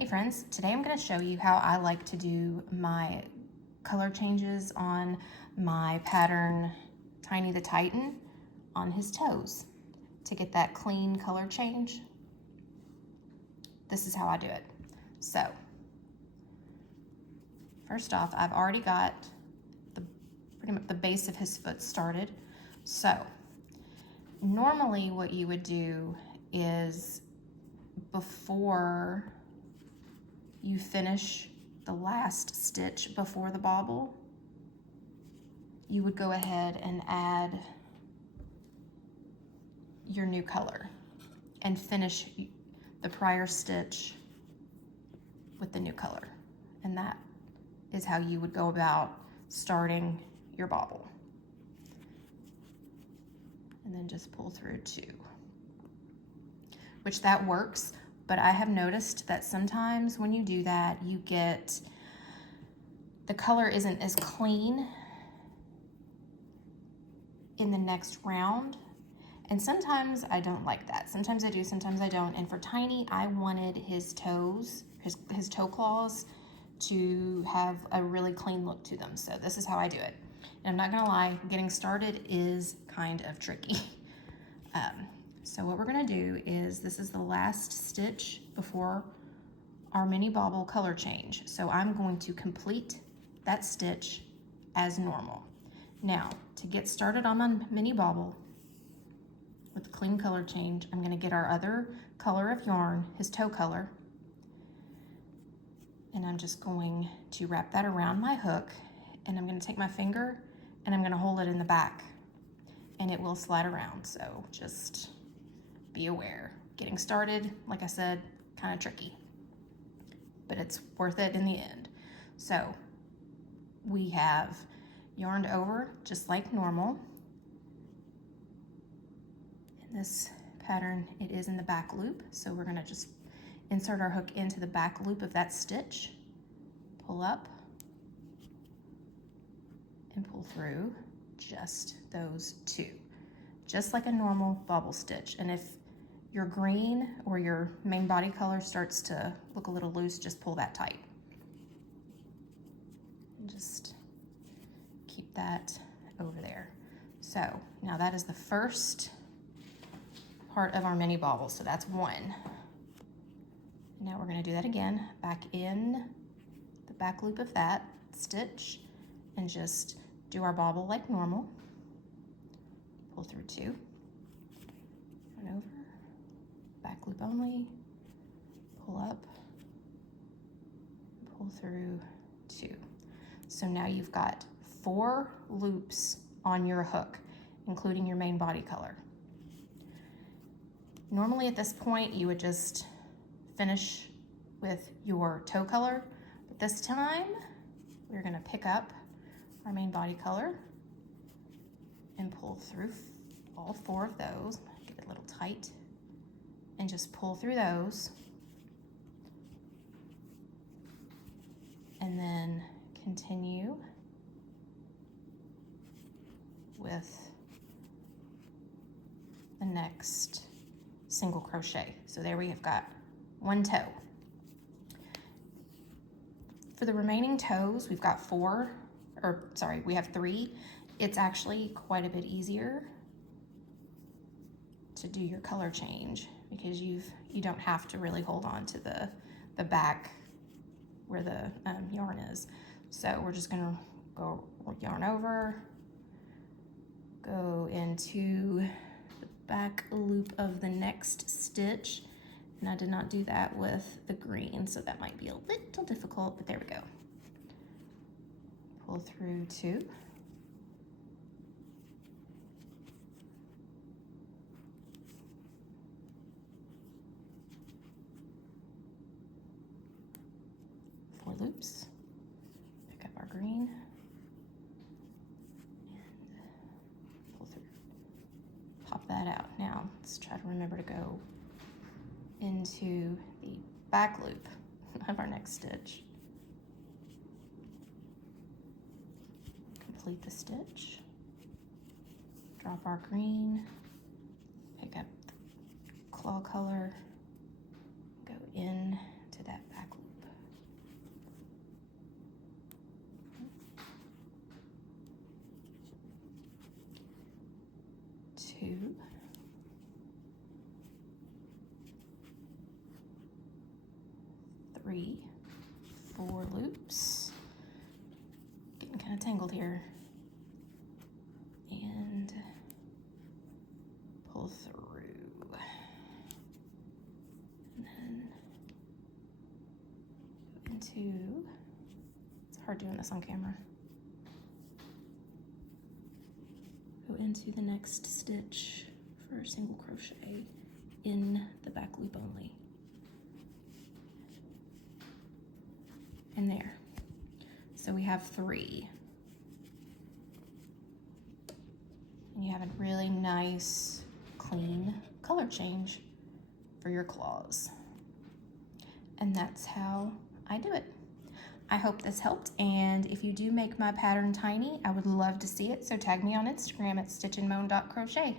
Hey friends, today I'm going to show you how I like to do my color changes on my pattern Tiny the Titan on his toes to get that clean color change. This is how I do it. So first off, I've already got pretty much the base of his foot started. So normally what you would do is before you finish the last stitch before the bobble, you would go ahead and add your new color and finish the prior stitch with the new color. And that is how you would go about starting your bobble. And then just pull through 2, which that works. But I have noticed that sometimes when you do that, you get, the color isn't as clean in the next round. And sometimes I don't like that. Sometimes I do, sometimes I don't. And for Tiny, I wanted his toes, his toe claws to have a really clean look to them. So this is how I do it. And I'm not gonna lie, getting started is kind of tricky. So what we're gonna do is, this is the last stitch before our mini bobble color change. So I'm going to complete that stitch as normal. Now, to get started on my mini bobble with a clean color change, I'm gonna get our other color of yarn, his toe color, and I'm just going to wrap that around my hook, and I'm gonna take my finger and I'm gonna hold it in the back, and it will slide around. So just be aware. Getting started, like I said, kind of tricky, but it's worth it in the end. So we have yarned over just like normal. In this pattern, it is in the back loop, so we're gonna just insert our hook into the back loop of that stitch, pull up, and pull through just those 2, just like a normal bobble stitch. And if your green or your main body color starts to look a little loose, just pull that tight. And just keep that over there. So now that is the first part of our mini bobble. So that's 1. Now we're gonna do that again, back in the back loop of that stitch, and just do our bobble like normal. Pull through 2, run over, back loop only, pull up, pull through 2. So now you've got 4 loops on your hook, including your main body color. Normally at this point, you would just finish with your toe color, but this time we're gonna pick up our main body color and pull through all 4 of those, get it a little tight, and just pull through those, and then continue with the next single crochet. So there we have got 1 toe. For the remaining toes, we've got 4, or sorry, we have 3. It's actually quite a bit easier to do your color change because you don't have to really hold on to the back where the yarn is. So we're just gonna go yarn over, go into the back loop of the next stitch, and I did not do that with the green, so that might be a little difficult, but there we go. Pull through 2. Loops, pick up our green, and pull through, pop that out. Now let's try to remember to go into the back loop of our next stitch, complete the stitch, drop our green, pick up the claw color, go in to that back 3, 4 loops. Getting kind of tangled here. And pull through. And then go into, it's hard doing this on camera. Go into the next stitch for a single crochet in the back loop only. And there. So we have 3. And you have a really nice, clean color change for your claws. And that's how I do it. I hope this helped, and if you do make my pattern tiny, I would love to see it, so tag me on Instagram at stitchandmoan.crochet.